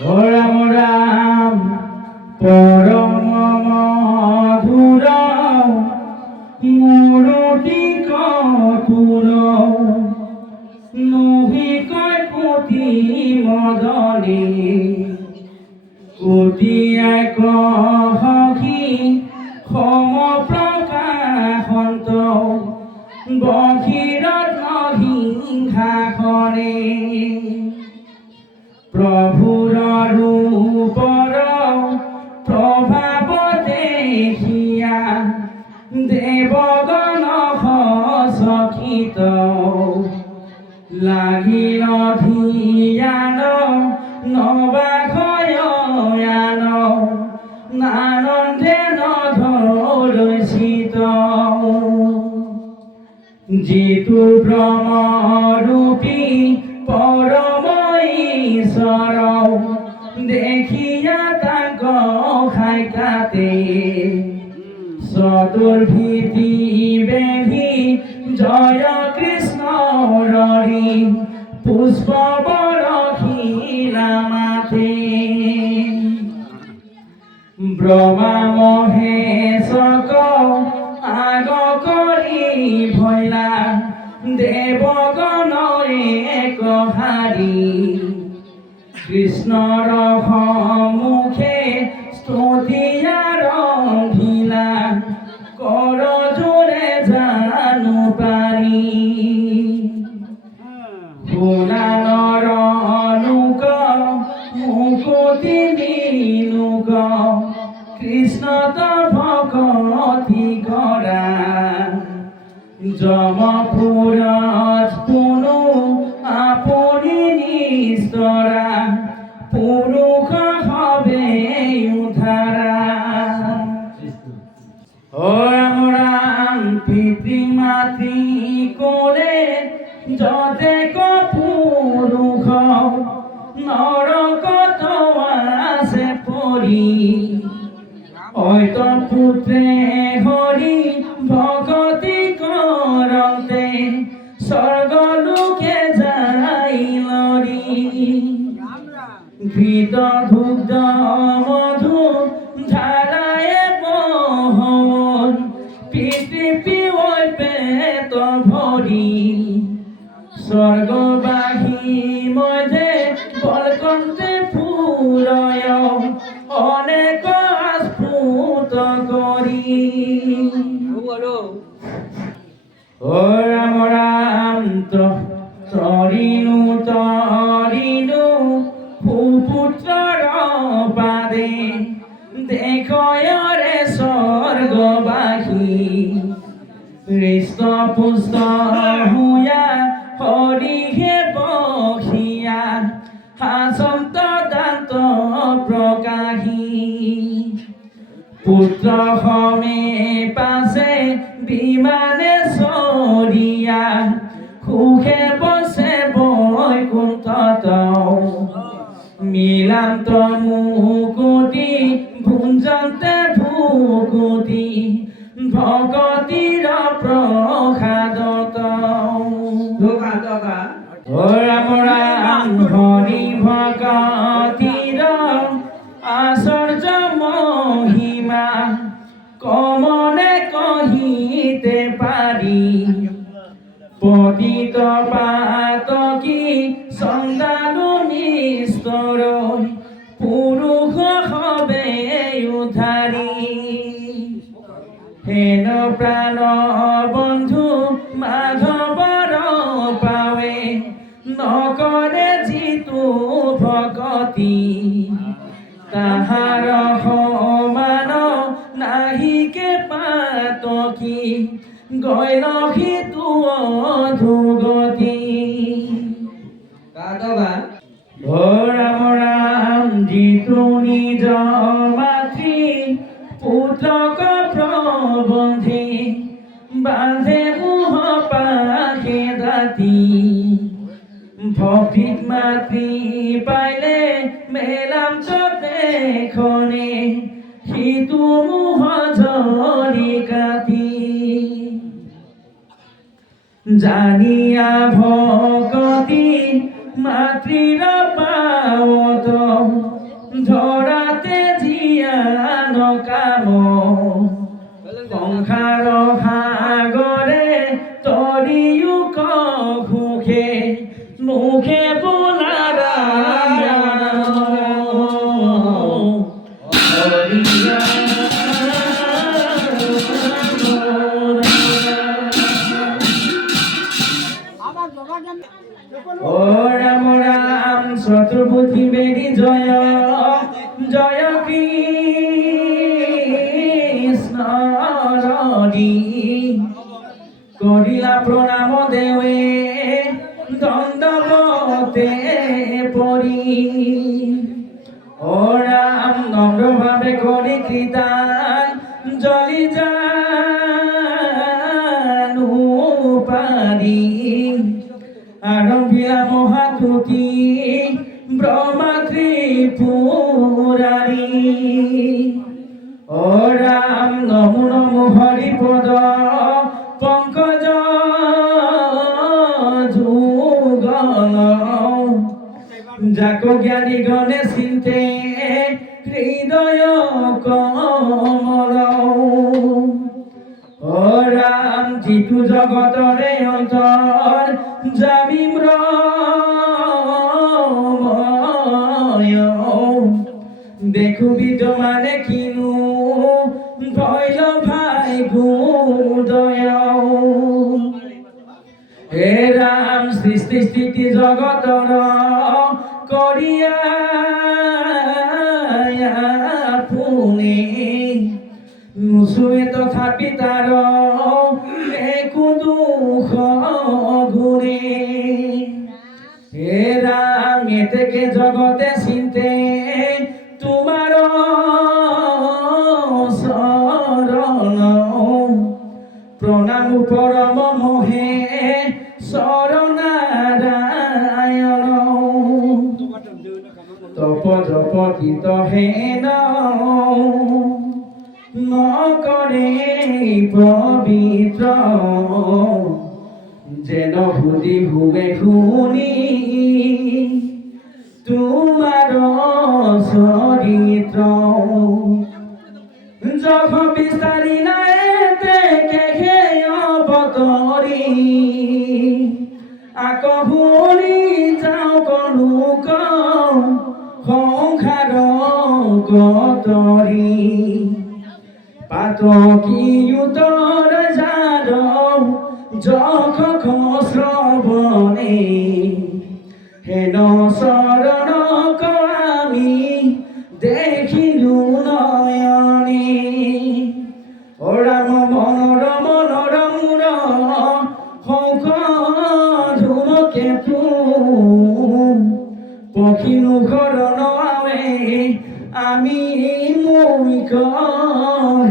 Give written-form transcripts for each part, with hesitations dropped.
ও রাম রাম পরম মধুর মুরতি কতুর নহি কয় কোটি মদনে কোটি এক সখী সম প্ৰকাশন্ত বহিৰত নহিংসাখনে প্ৰভুৰ ৰূপৰ প্ৰভাৱ দেখিয়া দেৱগণ সচকিত লাগিল ধিয়ান নবাশয়ন নানন্দে নধৰচিত যিটো ব্ৰহ্মৰূপী পৰম ঈশ্বৰ দেখিয়া তাক সাক্ষাতে চতুৰ্ভীতি বেধি জয় কৃষ্ণ হৰি পুষ্প বৰশিলা মাথে ব্ৰহ্মা মহেশক আগ কৰি ভৈলা দেৱগণ এক হাৰি কৃষ্ণৰ সন্মুখে স্তুতিয়া ৰন্ধিলা কৰ জোৰে জানো পাৰি শুনানৰ লোক মুকুতি নিলোক কৃষ্ণত ভকতি কৰা যমপুৰত কোনো আপুনি নিস্তৰা পুৰুষ হবে উদ্ধাৰা ও ৰাম ৰাম পিতৃ মাতৃ কোলে যতে পুৰুষ নৰকত আছে পৰি ঐত পুত্ৰে হৰি ভকতি কৰতে স্বৰ্গলোকে যাই লৰি ঘৃত দুগ্ধ মধু ধাৰায়ে বহন পৃথিৱী পেট ভৰি স্বৰ্গবাসী মধ্যে বলকন্তে ফুৰয় অনেক আস্ফুট কৰি ও ৰাম ৰাম তৰিণু তৰিণু সুপুত্ৰৰ পাদে দেখয়ৰে স্বৰ্গবাসী হৃষ্টপুষ্ট হুয়া হৰিহে বহিয়া হাসন্ত দান্ত প্ৰকাশী পুত্ৰ সমে পাছে বিমানে চৰিয়া সুখে বসে বৈকুণ্ঠত মিলান্ত মুকুতি ভুঞ্জন্তে ভুকুতি ভকতিৰ প্ৰসাদত ও ৰাম ৰাম হৰি ভকতিৰ আশ্চৰ্য মহিমা কমনে কহিতে পাৰি পতিত পাতকী সন্তানো নিষ্ঠুৰ পুৰুষ হবে উদ্ধাৰী হেন প্ৰাণ বন্ধু মাধৱৰ পাৱে নকৰে যিটো ভকতি তাহাৰ সমান নাহিকে পাতকী গৈল সিটো অধোগতি ও ৰাম ৰাম যিটো নিজ মাতৃ পুত্ৰক প্ৰবন্ধি বান্ধে মোহ পাশে দাতি ভক্তিক মাতৃ পাইলে মেলাম দেখনে সিটো মোহ জৰি কাটি জানিয়া ভকতি মাতৃৰ পাৱত পৃথিবীর জয় জয় কৃষ্ণ হরি করিলা প্রণাম দেবে দণ্ডবতে পরি ও রাম নম্রভাবে করি কৃতান জলি জানু পারি আরম্ভিলা মহাতুতি ব্রহ্মা ত্রিপুরারি ও রাম নমো নমো হরিপদ পঙ্কজ যুগল যাক জ্ঞানী গণে চিন্তে হৃদয় কমল ও রাম জিতু জগতরে অন্তর জামিম্র দেখু বিদ মানে কিনু ভৈল ভাই গুদয় হে রাম সৃষ্টি স্থিতি জগতর করিয়া পুনে নুসুয়ে তথাপি তার একু দুঃখ ঘুরে হে রাম এতেকে জগতে চিন্তে তোমার শরণ প্রণাম পরম মোহে শরণারায়ণ তপ জপ কীত হেন ন করে পবিত্র যেন ভুলি ভুবে শুনি তোমার চরিত্র যখ বিচারি নাই দেখে অবতরি আকহুনি যাও কলুক সংসার কতরি পাতকি উত্তর যার যখ শ্রবণে হেন শরণ আমি দেখিলু নয়নে ও রাম মনোরম নরমুর হৌক ধূমকেতু পক্ষিনু ঘরণ আবে আমি মৌমিক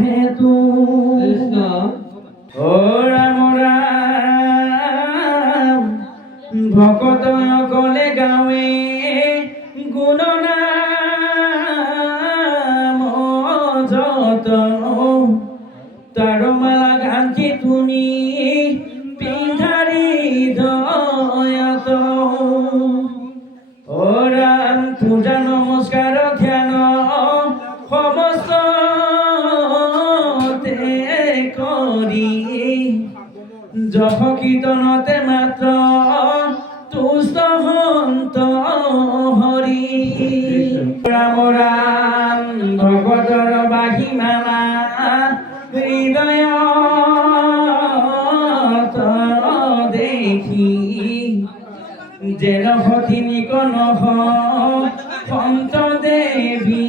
হেতু ও রাম রাম ভকত কলে গাঁৱে গুণনাম যত তার মালা গান্ধী তুমি পিন্ধারি দয়াত ও রাম পূজা নমস্কার ধ্যান সমস্ত করি যশ কীর্তনতে মাত্ৰ তুষ্ট হন্ত হৰি ৰাম ৰাম ভগতৰ বাহী মালা হৃদয়ত দেখি যেন সতিনিক নহ সন্ত দেৱী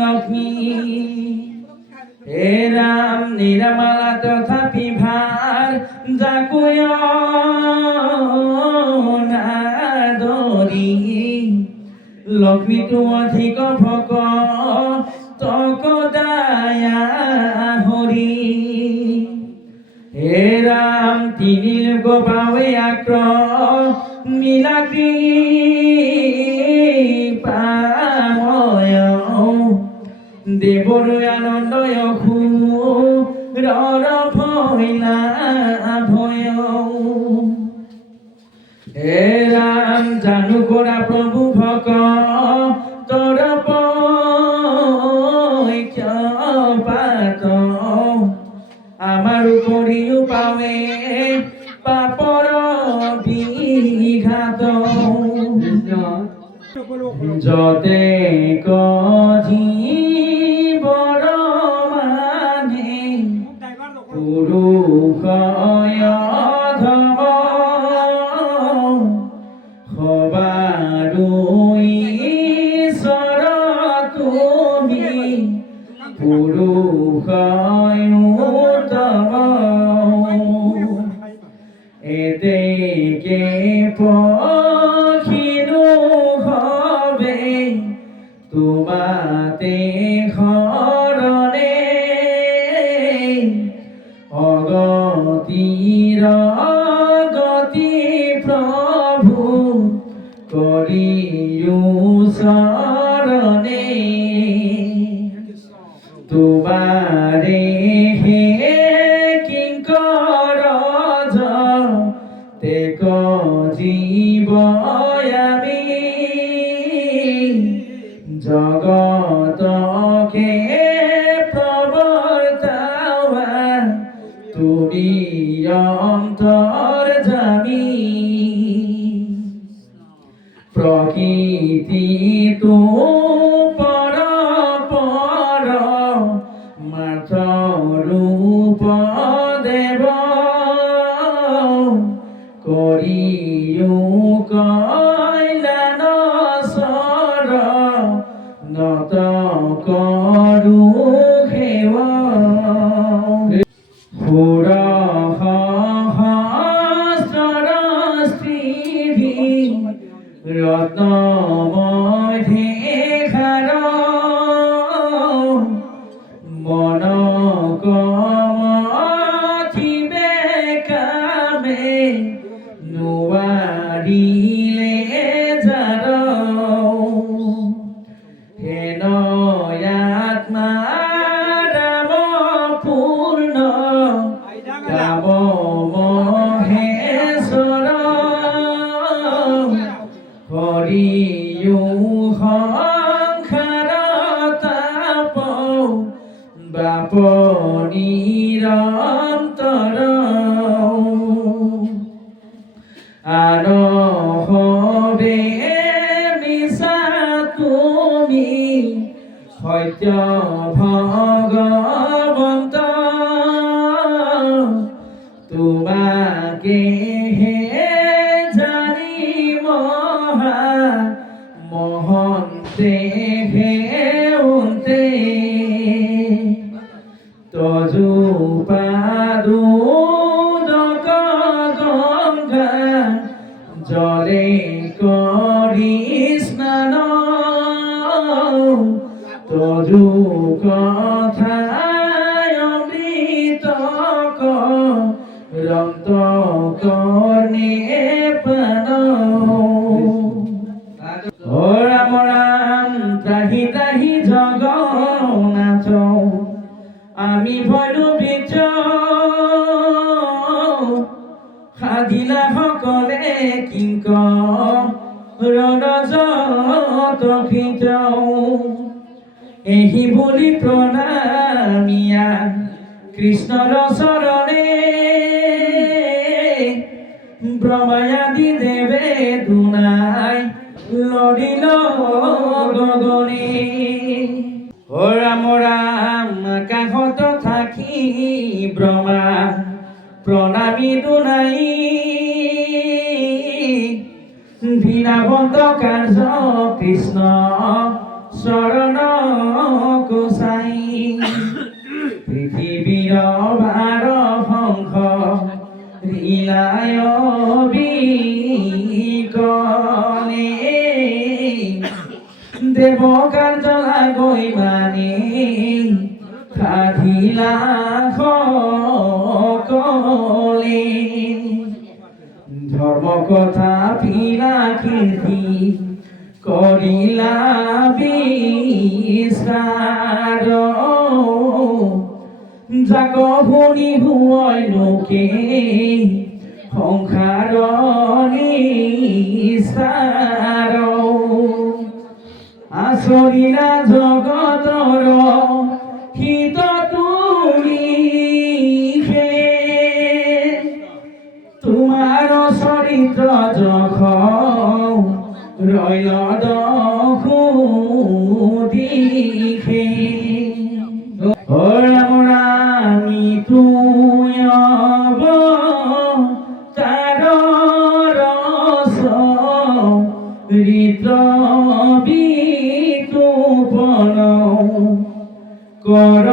লক্ষ্মী হে রাম নিরামালা তথাপি ভার যাকুয় নাদরি লক্ষ্মী তু অধিক ভক তক দায়া হরি হে রাম তিনি লোক পাৱে আক্র মিলা কৃপাময় দেৱৰ আনন্দয় ৰৰ ভৈলা ভয় হে ৰাম জানু কৰা প্ৰভু ভক তৰ পাত আমাৰ কৰিও পাৱে পাপৰ বিঘাত যতে জীৱৰ মানে পুৰুষয় ধম সবাৰুই তোমাতে শৰণে অগতিৰ গতি প্ৰভু কৰিও চৰণে তোমাৰে হে কিংকৰ তেক জীৱ আমি জগতকে প্ৰৱৰ্তাৱা তুমি অন্তৰ্যামী প্ৰকৃতিটো পৰ মাত্ৰ ৰূপ দেৱ কৰিও কল্যাণ চৰ নত কৰো সেৱা সুৰ সহস্ৰ স্ত্ৰী ৰত্নময় দেখাৰ মন কমথিবে কামে নোৱাৰিলে যাৰ হেন আত্মা ৰাম পূৰ্ণ কাম মহেশ্বৰ হৰিও সংসাৰ তাপ বাপ নিৰন্তৰ আনহবে মিছা তুমি সত্য ভগৱন্ত তোমাকে হে জানি মহা মহন্তে হেউন্তে তজু পাদুদক গংগা জলে কৰি স্নান তজু কথায় অমৃত ৰন্ত কৰ্ণে পান ও ৰাম ৰাম ত্ৰাহি ত্ৰাহি জগন্নাথ আমি ভৈৰৱীত সাধিলা সকলে কিংকৰ যত এহি বুলি প্ৰণামিয়া কৃষ্ণৰ চৰণে ব্ৰহ্মাদি দেৱে দুনাই লৰিল গগনে ও ৰাম ৰাম কাষত থাকি ব্ৰহ্মা প্ৰণামী দুনাই বিনাবন্ত কাৰ্য কৃষ্ণ চৰণ কোচাই পৃথিৱীৰ ভাৰ শংখ লীলায় বিকলে দেৱ কাৰ্য লাগৈ মানে সাধিলা সকলে ধৰ্ম কথা পিলা কীৰ্তি কৰিলা বিস্তাৰ যাক শুনি হুৱই লোকে সংসাৰ নিস্তাৰ আচৰিলা জগতৰ হিত তুমি তোমাৰ চৰিত্ৰ যখ ৰৈল দখু দিখে ও ৰাম ৰামী তুয় তাৰ ৰস ঋত বিতুপন কৰ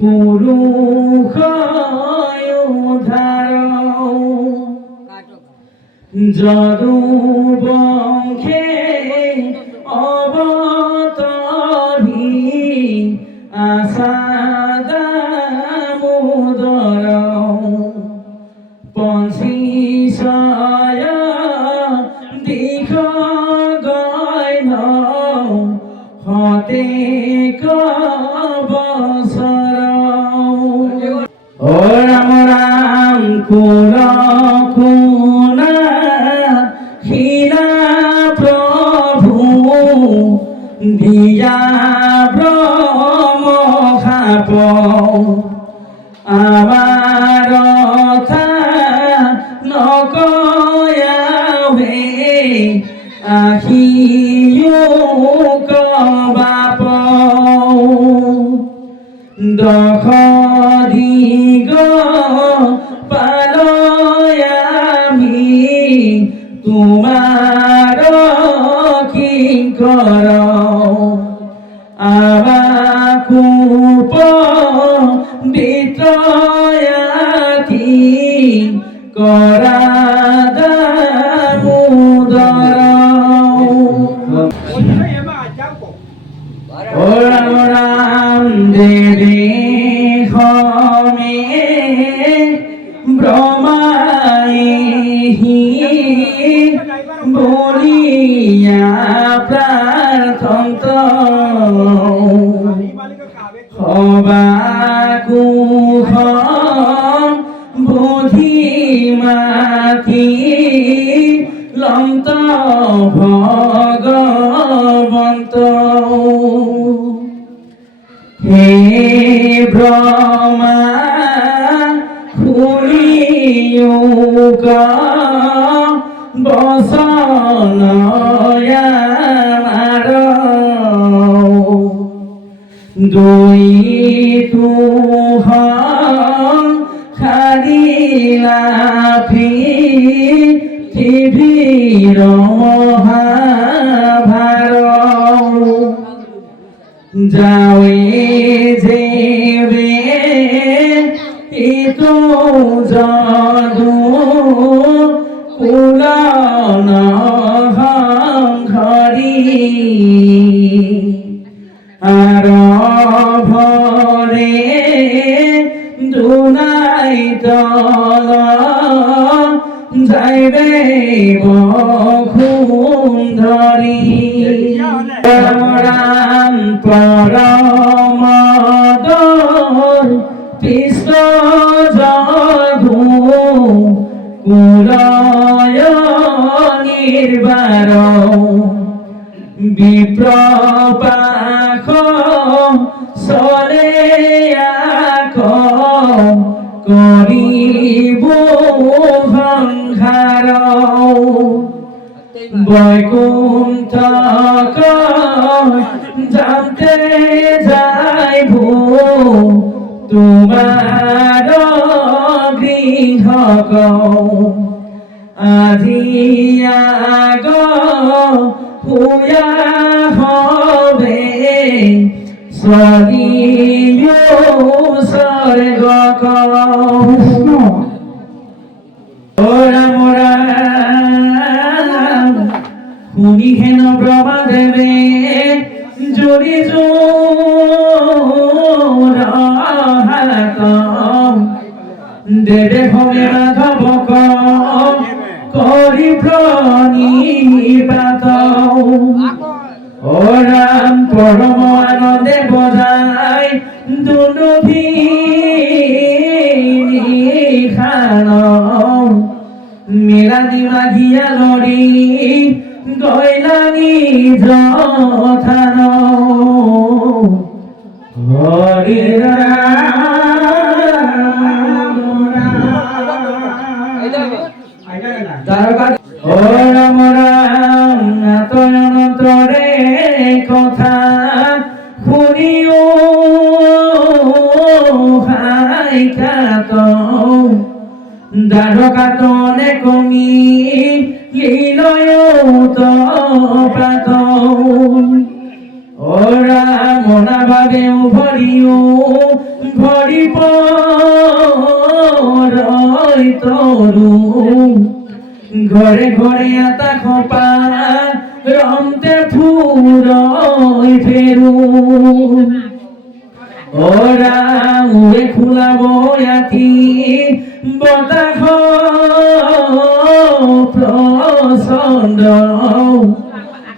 পুরুষ উদ্ধার যদু বংশে অবতরি আশা দামোদর পঞ্চীশয় দীঘ গয়ন হতে কবসর ও রাম রাম কুল খুনা হীরা প্রভু দিয়া ব্রহ্ম খাপ আমার নকয়াবে আহিও কবাপ দখ দিগ পালয়ামি তোমার কিঙ্কর আবাকুপ বিত্রয়াতি করা দামোদর ও রাম রাম দেবে হমে ব্রহ্মাহি বলিয়া প্রার্থন্ত হবাকুহ বুদ্ধিমাতি লন্ত ভগবন্ত হে ব্রহ্মা খুলিয়োগ বসনয়ামার দুই তুহ খাদিলা পৃথিবীর মহাভার যাওয়ে যেবে ইতো যদু কুলন ঘরি আর ভরে দুনাই তল যাইবে বখুন ধরি রাম পরম কৃষ্ণ যধু কুলয় নির্বার বিপ্রপাখ সরে করিব সংহার বৈকুণ্ঠ জানতে যাইব তোমার গৃহ আজি আগ হুয়া হবে স্বর্গীয় স্বর্গ ও রাম রাম শুনি হেন ব্রহ্মা দেবে যদি দেবে ভবে মাধবক করি প্রণিপাত ও রাম পরম আনন্দে বজাই দুনুভি খান মিলানি মাঘিয়া লড়ি গয়লানি যথান হরে ও রাম রাম অন্তরে কথা শুনিও হাই কাত দ্বারকাতনে কমি লীলয় প্রাত ওরা মনা ভাবে ভরিও ভরি পরই তরু ঘরে ঘরে আতা খপা রমতে ফুরই ফেরু ওরা উড়ে খুলাব ইয়াতি বতাহ প্রচণ্ড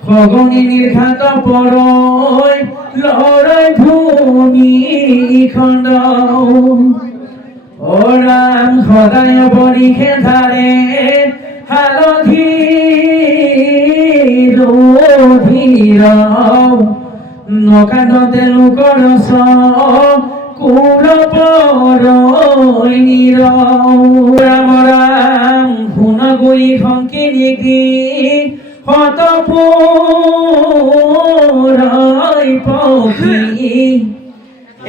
খগনিনীর ঘাত পৰৈ লৰৈ ভূমি খণ্ড ওৰাম সদায় বৰিষে ধাৰে হালধি ৰোধীৰ নকানতে লোকৰ কুৰ পৰৈ নীৰ ৰাম ৰাম শুন গৈ শংকিনী হতপুৰাই পক্ষী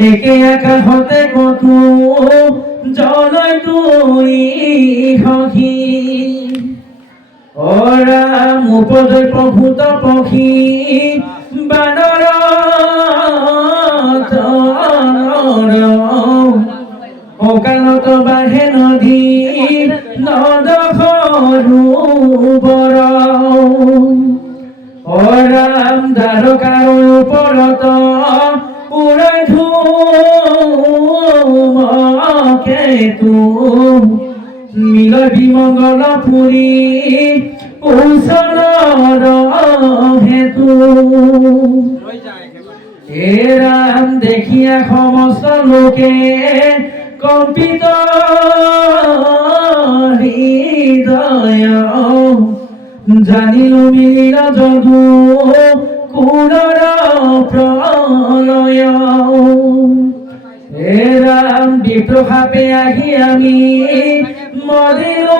একে আকাশতে কতো জলয় দুই সখী অৰাম উপজয় প্ৰভূত পক্ষী বানৰ অকালত বাঢ়ে নদী নদ সৰোবৰ অৰাম দ্বাৰকাৰ ওপৰত উৰাই ধূমকেতু মিলয় বিমংগল পুৰী ওচৰৰ হেতু হে ৰাম দেখিয়া সমস্ত লোকে কম্পিত হৃদয় জানিলো মিলিল যদু কুলৰ প্ৰলয় হে ৰাম বিপ্ৰসাপে আহি আমি মৰিলো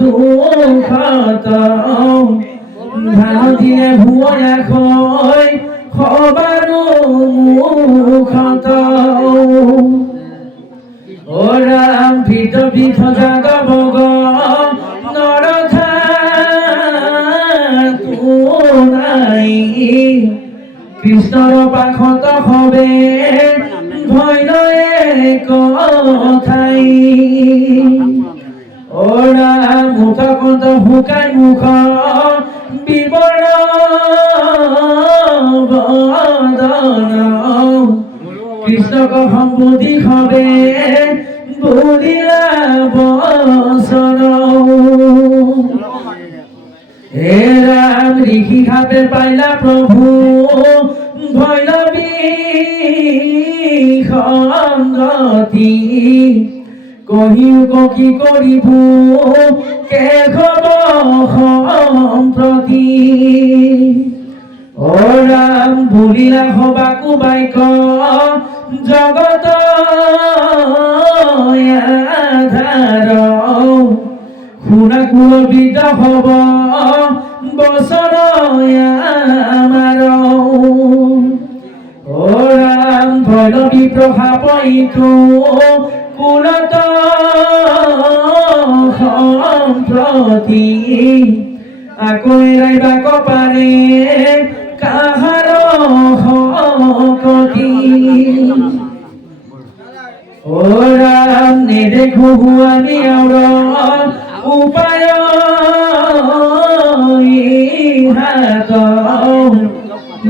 দুখত ধান দিলে ভুৱয়া খৈ সবাৰো মুখত ও ৰাম ভীত বিধ জাগ বগ কৃষ্ণৰ পাখত হবে ভৈৰয়ে কথাই ওৰা মুখ কত শুকাই মুখ বিবৰ বদন কৃষ্ণক সম্বোধি হবে বুলিলা বচন হে রাম ঋষি খাপে পাইলা প্রভু ভৈরবী সংগতি কহিও কি করিব কে খব সম্প্রতি ও রাম ভুলিলা হবাকু বাইক জগত আধার খুনা কুলবিদ হব বসন আমার ও রাম ভৈরবী প্রভাবিত কুলত সম্প্রতি আকৌ এৰাইবা কপাৰে কাহাৰ শকতি ও ৰাম নেদেখো আমি উপায় হাত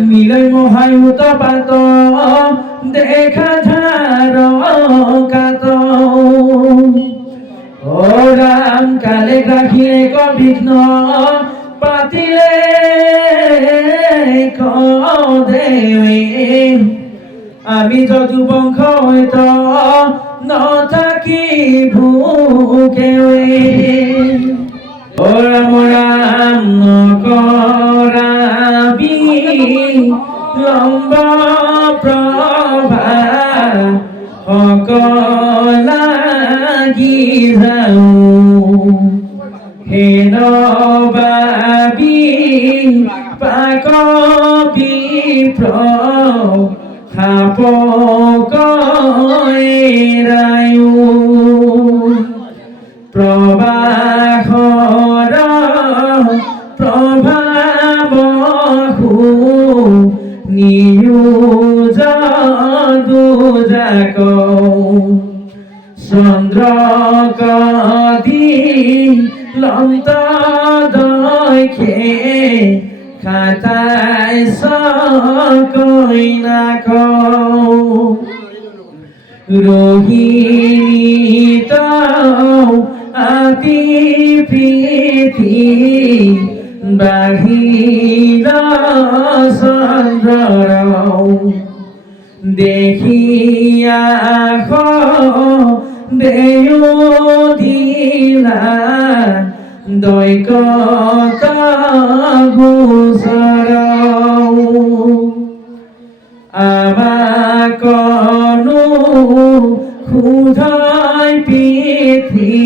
মিলয় মহায়ুত পাত দেখা ধার কাত ও রাম কালে রাখিলে বিঘ্ন পাতিলে দেবে আমি যদু বংশ হইত নথাকি ভুকে ও রাম রাম নকৰাবি লম্ব প্ৰভা সকলাগি যাওঁ হে নবাবি পাক বিপ্ৰ সাপক এৰায়ো প্ৰবাহৰ প্ৰভাৱ খাতায় সকই না রোহিণী তো আতি প্রীতি বাহির চন্দ্র দেখিয়া বেয়দিলা দৈকত ঘোষর আমাকনো ক্ষুধাই পিথি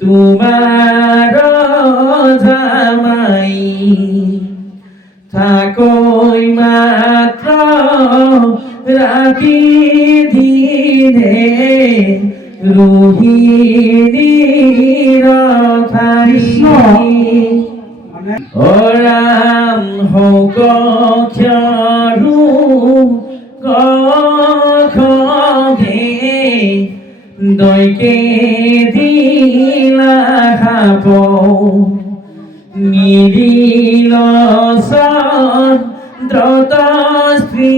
তোমার জামাই থাকই মাত্র রাতি দিনে রোহিণীর ঠাই ও রাম হৌক ক্ষরু গে দৈকে দিলা খাপ মিলিল দ্রত স্ত্রী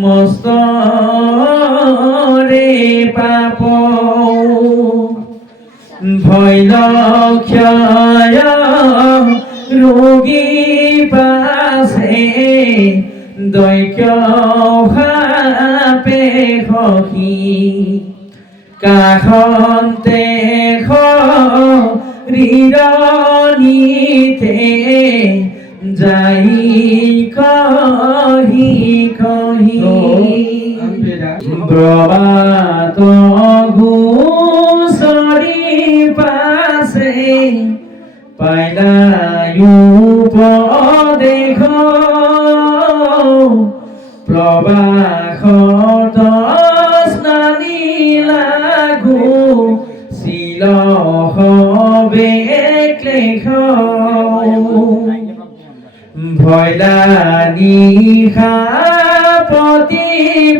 মস্ত রে পাপ ভয় লক্ষয় রোগী পাশে দৈক্য ভাপে সখী কাষন্তে ৰিৰণীতে যাই কহি কহি প্ৰবাত ঘোষৰি পাছে পাইলায়ু উপদেশ প্ৰবাসত স্নানি লাগু শিলহবে ক্লেশ ভয়লা নিশা পতি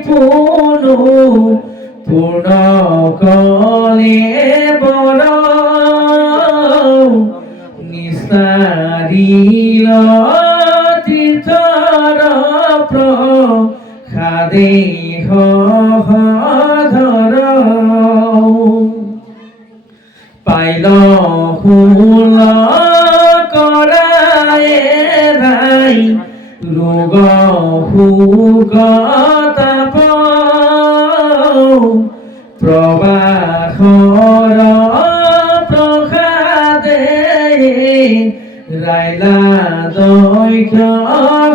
পুনু পূৰ্ণ কলে বৰ নিস্তাৰিল তীৰ্থৰ প্ৰসাদে ধৰ পাইল ফুল কৰায়ে ভাই ৰোগ শোক তাপ প্ৰবাসৰ প্ৰসাদে ৰাইলা দৈক্য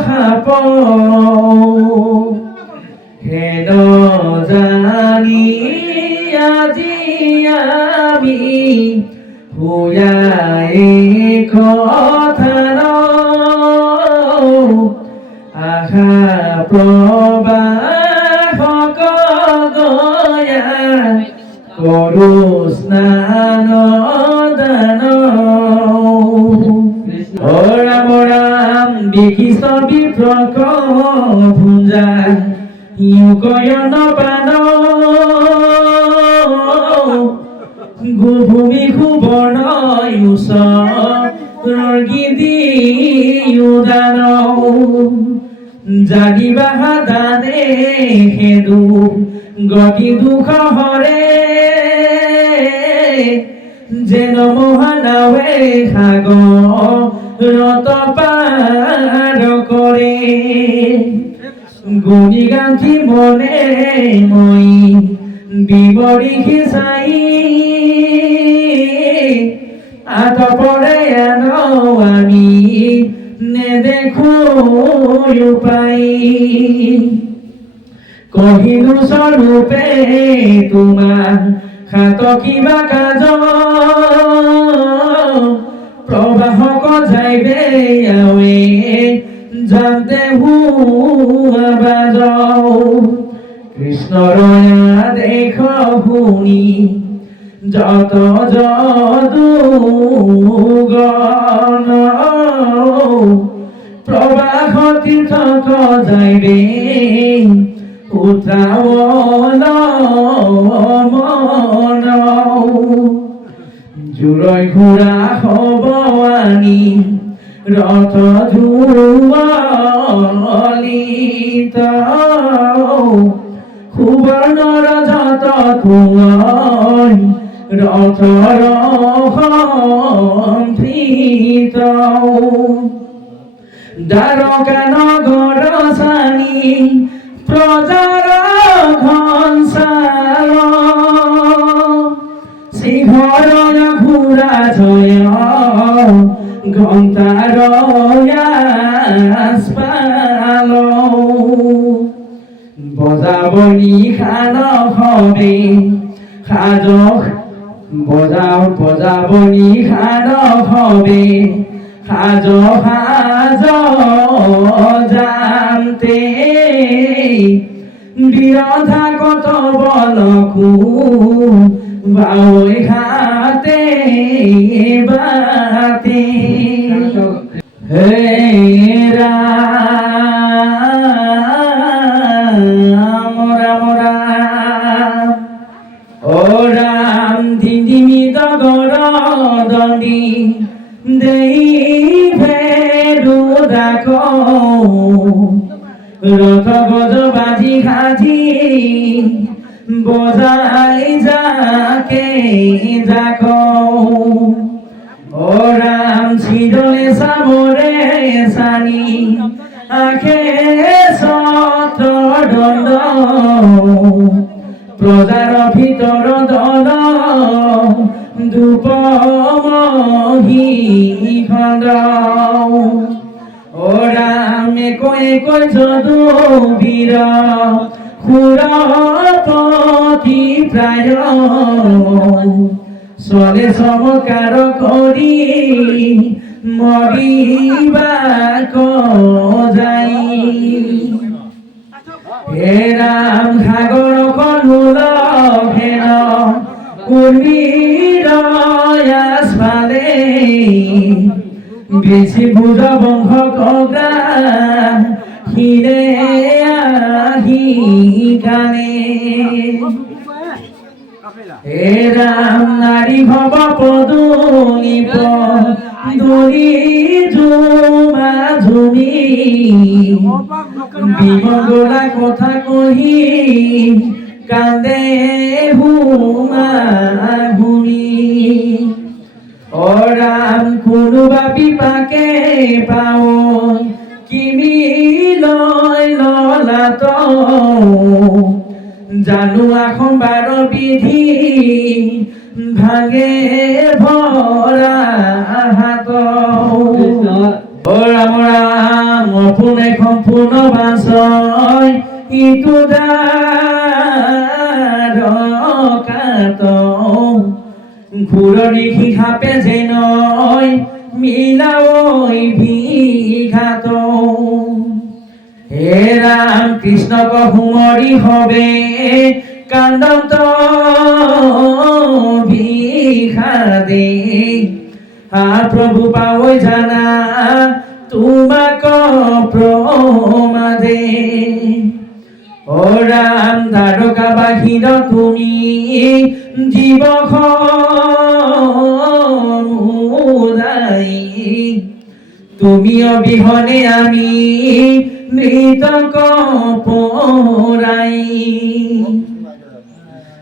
সাপ হেন জানি আজি আমি হুয়াই কথার আশা প্রবাহক গয়া করু স্নান দান ও রাম রাম দেখিছ বিপ্রক ভুঞ্জা ইউকয়ন পান ভূমি সুবৰ্ণ গীতি উদান জাগিবা দানে হেদু গতি দুখ হৰে যেন মহানাৱে সাগৰত পাৰ কৰে গুণি গাঁঠি মনে মই বিমৰিষি চাই আতপৰে আনো আমি নেদেখো উপায় কহিলো স্বৰূপে তোমাৰ হাত কিবা কাজ প্ৰবাহক যাইবে আৱে জানতে আবাজ কৃষ্ণৰ দেখ শুনি যত যদু গণ প্রবাহ তীৰ্থক যাইবে উঠাৱল মন জোৰৈ ঘোঁৰা হ'ব সানি রথ জুৱালিত সুবৰ্ণৰ যত কোঁৱৰ ৰথৰ সম্প্ৰীত দ্বাৰকা নগৰ সানি প্ৰজাৰ ঘনচাল সিংহৰ ঘোঁৰা জয় ঘণ্টাৰ আস্পাল বজাব নিশান হবে সাজ বজাব নিশান হবে সাজ সাজ জানতে বিৰধা কত বলকু বাৱৈ হাতে বাতে হে ৰাম ৰাম ৰাম ও ৰাম দিদিমি দগৰ দণ্ডি দেই ফেৰু ডাক ৰথ গজ বাজি সাজি বজাই যাকে যাক ও ৰাম চিৰলে চামৰে চানি আখে ছত্ৰ দণ্ড প্ৰজাৰ ভিতৰ দল দুপমহী খণ্ড ও ৰাম একোৱে কৈ যদু বীৰ সুৰপতি প্ৰায় চলে চমকাৰ কৰি মৰিবাক যাই হে ৰাম সাগৰখন হেন উৰ্মিৰ আস্ফালে বেছি বুজ বংশ কগ্ৰা হিৰে আহি গানে হে ৰাম নাৰী ভৱ পদুলিপ দৰি ঝুমা ঝুমি বিমগলা কথা কহি কান্দে হুমা হুমি ও ৰাম কোনোবা বিপাকে পাও কিমি লৈ ললাত জানো এখন বাৰ বিধি ভাগে ভৰা হাত ও ৰাম ৰাম অপোনে সম্পূৰ্ণ বাছয় ইটো দ্বাৰকাত ঘূৰণি সিসাপে যেন মিলাৱৈ বিঘাত হে ৰাম কৃষ্ণক সুমৰি হবে কান্দন্ত বিষাদে হা প্ৰভু পাৱৈ জানা তোমাক প্ৰমাদে ও ৰাম দ্বাৰকাবাসীৰ তুমি জীৱ সমুদায় তুমি অবিহনে আমি মৃতক পৰাই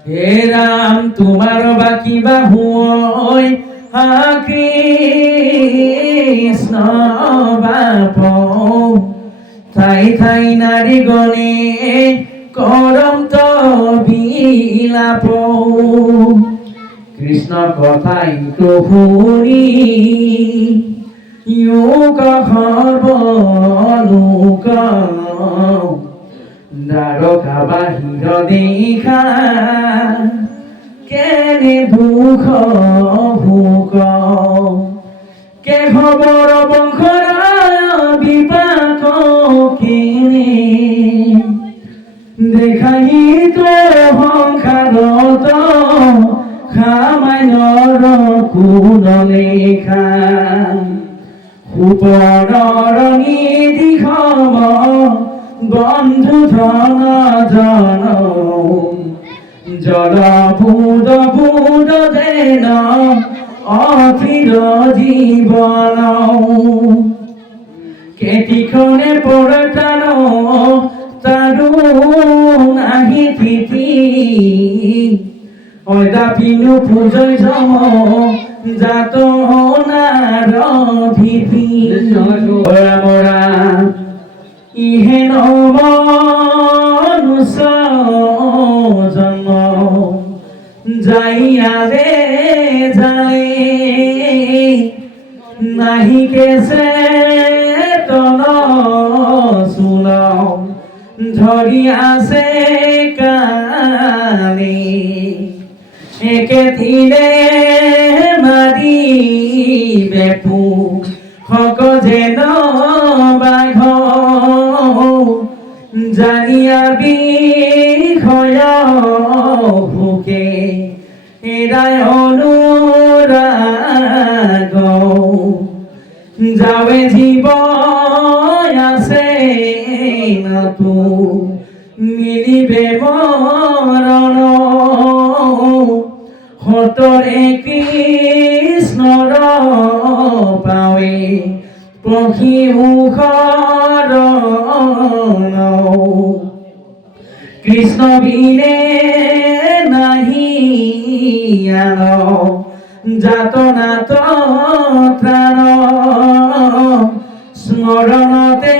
হে ৰাম তোমাৰ বাকী বাহুয় হা কৃষ্ণ বাপ ঠাই ঠাই নাৰী গণে কৰন্ত বিলাপ কৃষ্ণ কথাই তো শুনি যোগ সৰ্বলোক দ্বাৰকা বাহিৰ দেখা কেনে দুখ ভোক কে খবৰ বংশৰ বিপাক কেনে দেখাই তো সংসাৰত খামাইনৰ কোন লেখা সুপৰ্ণৰ নিধি সম বন্ধু ধন জন জল বুদ বুদ যেন অচির জীবন কেটিখনে পৰটান তাৰো নাহি তিথি অদাপিনো পূজয় জম জাত নাৰ ভীতি মৰা ইহে নমনুষ জন্ম যাইয়ালে যালে নাহি কেছে তন চুল ধৰি আছে কালি একে থিলে মাৰি বেপু হক যেন বাঘ জানিয়া বিষয় ভোকে এৰাই অনুৰাগ যাৱে জীৱ আছে নতু মিলিবে মৰণ হতৰে কৃষ্ণৰ পাৱে পখী শৰণ কৃষ্ণ বিনে নাহি আন যাতনাত ত্ৰাণ স্মৰণতে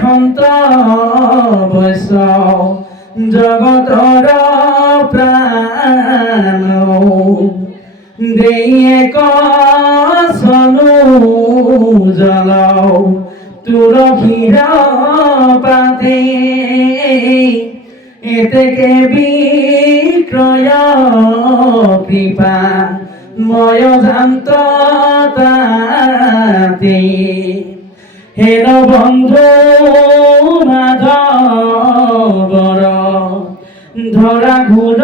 সন্ত বৈষ্ণৱ জগতৰ প্ৰাণ দেয়ে কচনু জল তুলসীৰ পাতে এতেকে বিক্ৰয় কৃপা ময় জান্ত তাতে হেন বন্ধু মাধৱৰ ধৰা ঘূৰ